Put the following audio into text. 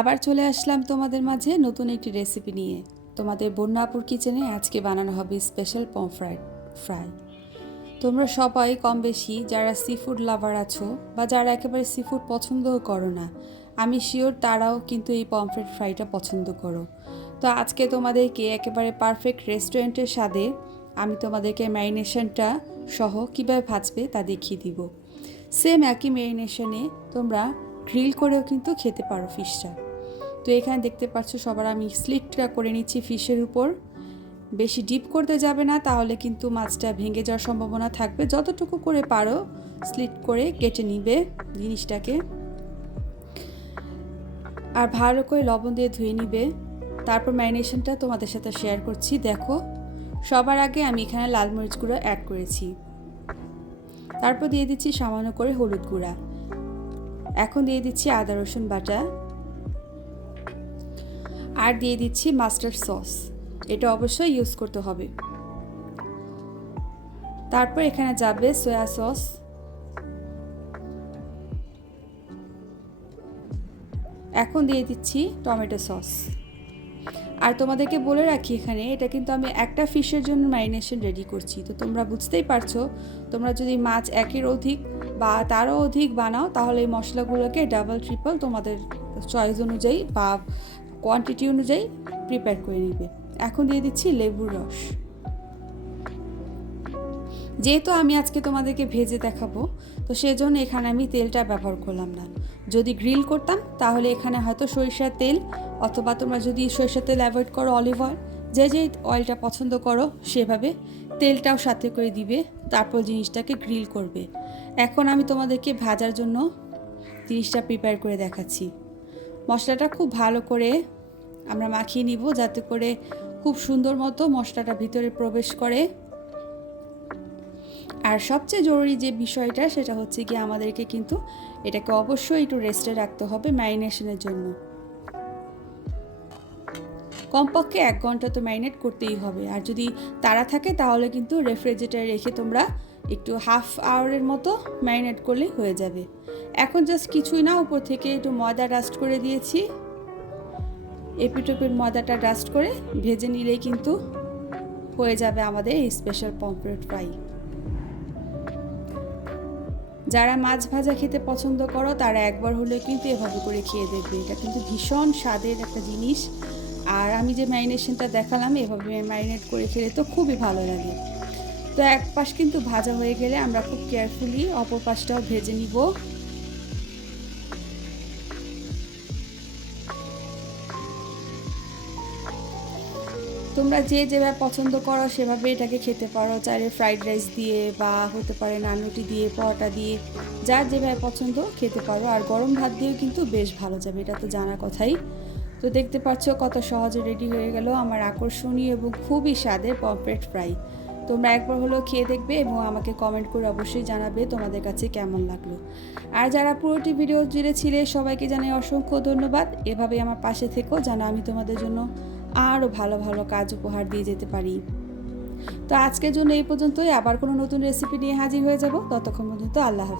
আবার চলে আসলাম তোমাদের মাঝে নতুন একটি রেসিপি নিয়ে। তোমাদের বন্যাপুর কিচেনে আজকে বানানো হবে স্পেশাল পমফ্রাইড ফ্রাই তোমরা সবাই কম বেশি যারা সি ফুড লাভার আছো বা যারা একেবারে সি ফুড পছন্দও করো না, আমি শিওর তারাও কিন্তু এই পমফ্রেট ফ্রাইটা পছন্দ করো। তো আজকে তোমাদেরকে একেবারে পারফেক্ট রেস্টুরেন্টের স্বাদে আমি তোমাদেরকে ম্যারিনেশনটা সহ কীভাবে ভাজবে তা দেখিয়ে দিব। সেম একই ম্যারিনেশনে তোমরা গ্রিল করেও কিন্তু খেতে পারো ফিশটা তো এখানে দেখতে পাচ্ছ সবার আমি স্লিটটা করে নিচ্ছি ফিশের উপর। বেশি ডিপ করতে যাবে না, তাহলে কিন্তু মাছটা ভেঙে যাওয়ার সম্ভাবনা থাকবে। যতটুকু করে পারো স্লিট করে কেটে নিবে জিনিসটাকে। আর ভালো করে লবণ দিয়ে ধুয়ে নিবে। তারপর ম্যারিনেশনটা তোমাদের সাথে শেয়ার করছি, দেখো। সবার আগে আমি এখানে লাল মরিচ গুঁড়ো অ্যাড করেছি। তারপর দিয়ে দিচ্ছি সামান্য করে হলুদ গুঁড়া। এখন দিয়ে দিচ্ছি আদা রসুন বাটা। আর দিয়ে দিচ্ছি মাস্টার্ড সস। এটা অবশ্যই ইউজ করতে হবে। তারপর এখানে যাবে সয়া সস এখন দিয়ে দিচ্ছি টমেটো সস। আর তোমাদেরকে বলে রাখি এখানে, এটা কিন্তু আমি একটা ফিশের জন্য ম্যারিনেশন রেডি করছি। তো তোমরা বুঝতেই পারছ, তোমরা যদি মাছ একের অধিক বা তারও অধিক বানাও, তাহলে এই মশলাগুলোকে ডাবল ট্রিপল তোমাদের চয়েস অনুযায়ী বা কোয়ান্টিটি অনুযায়ী প্রিপেয়ার করে নিবে। এখন দিয়ে দিচ্ছি লেবুর রস। যেহেতু আমি আজকে তোমাদেরকে ভেজে দেখাবো, তো সেজন্য এখানে আমি তেলটা ব্যবহার করলাম না। যদি গ্রিল করতাম, তাহলে এখানে হয়তো সরিষার তেল, অথবা তোমরা যদি সরিষার তেল অ্যাভয়েড করো অলিভ অয়েল যে যে অয়েলটা পছন্দ করো, সেভাবে তেলটাও সাথে করে দিবে, তারপর জিনিসটাকে গ্রিল করবে। এখন আমি তোমাদেরকে ভাজার জন্য জিনিসটা প্রিপেয়ার করে দেখাচ্ছি। মশলাটা খুব ভালো করে আমরা মাখিয়ে নিব, যাতে করে খুব সুন্দর মতো মশলাটা ভিতরে প্রবেশ করে। আর সবচেয়ে জরুরি যে বিষয়টা, সেটা হচ্ছে কি আমাদেরকে কিন্তু এটাকে অবশ্যই একটু রেস্টে রাখতে হবে ম্যারিনেশনের জন্য। কমপক্ষে এক ঘণ্টা তো ম্যারিনেট করতেই হবে। আর যদি তারা থাকে, তাহলে কিন্তু রেফ্রিজারেটারে রেখে তোমরা একটু হাফ আওয়ারের মতো ম্যারিনেট করলে হয়ে যাবে। এখন জাস্ট কিছুই না, উপর থেকে একটু ময়দা ডাস্ট করে দিয়েছি। এপিটোপির ময়দাটা ডাস্ট করে ভেজে নিলেই কিন্তু হয়ে যাবে আমাদের এই স্পেশাল পম্পলেট ফ্রাই যারা মাছ ভাজা খেতে পছন্দ করো, তারা একবার হলে কিন্তু এভাবে করে খেয়ে দেখবে। এটা কিন্তু ভীষণ স্বাদের একটা জিনিস। আর আমি যে ম্যারিনেশনটা দেখালাম, এভাবে ম্যারিনেট করে খেলে তো খুবই ভালো লাগে। তো এক পাশ কিন্তু ভাজা হয়ে গেলে আমরা খুব কেয়ারফুলি অপর পাশটাও ভেজে নিব। তোমরা যে যেভাবে পছন্দ করো, সেভাবে এটাকে খেতে পারো। চাইলে ফ্রাইড রাইস দিয়ে বা হতে পারে নানরুটি দিয়ে, পরোটা দিয়ে, যার যেভাবে পছন্দ খেতে পারো। আর গরম ভাত দিয়েও কিন্তু বেশ ভালো যাবে, এটা তো জানা কথাই। তো দেখতে পাচ্ছ কত সহজে রেডি হয়ে গেল আমার আকর্ষণীয় এবং খুবই স্বাদের পমফ্রেট ফ্রাই তোমরা একবার হলেও খেয়ে দেখবে এবং আমাকে কমেন্ট করে অবশ্যই জানাবে তোমাদের কাছে কেমন লাগল। আর যারা পুরোটি ভিডিও জুড়ে ছিলে, সবাইকে জানাই অসংখ্য ধন্যবাদ। এভাবে আমার পাশে থেকেও যেন আমি তোমাদের জন্য আরও ভালো ভালো কাজ উপহার দিয়ে যেতে পারি। তো আজকের জন্য এই পর্যন্তই। আবার কোনো নতুন রেসিপি নিয়ে হাজির হয়ে যাব। ততক্ষণ পর্যন্ত আল্লাহ হাফিজ।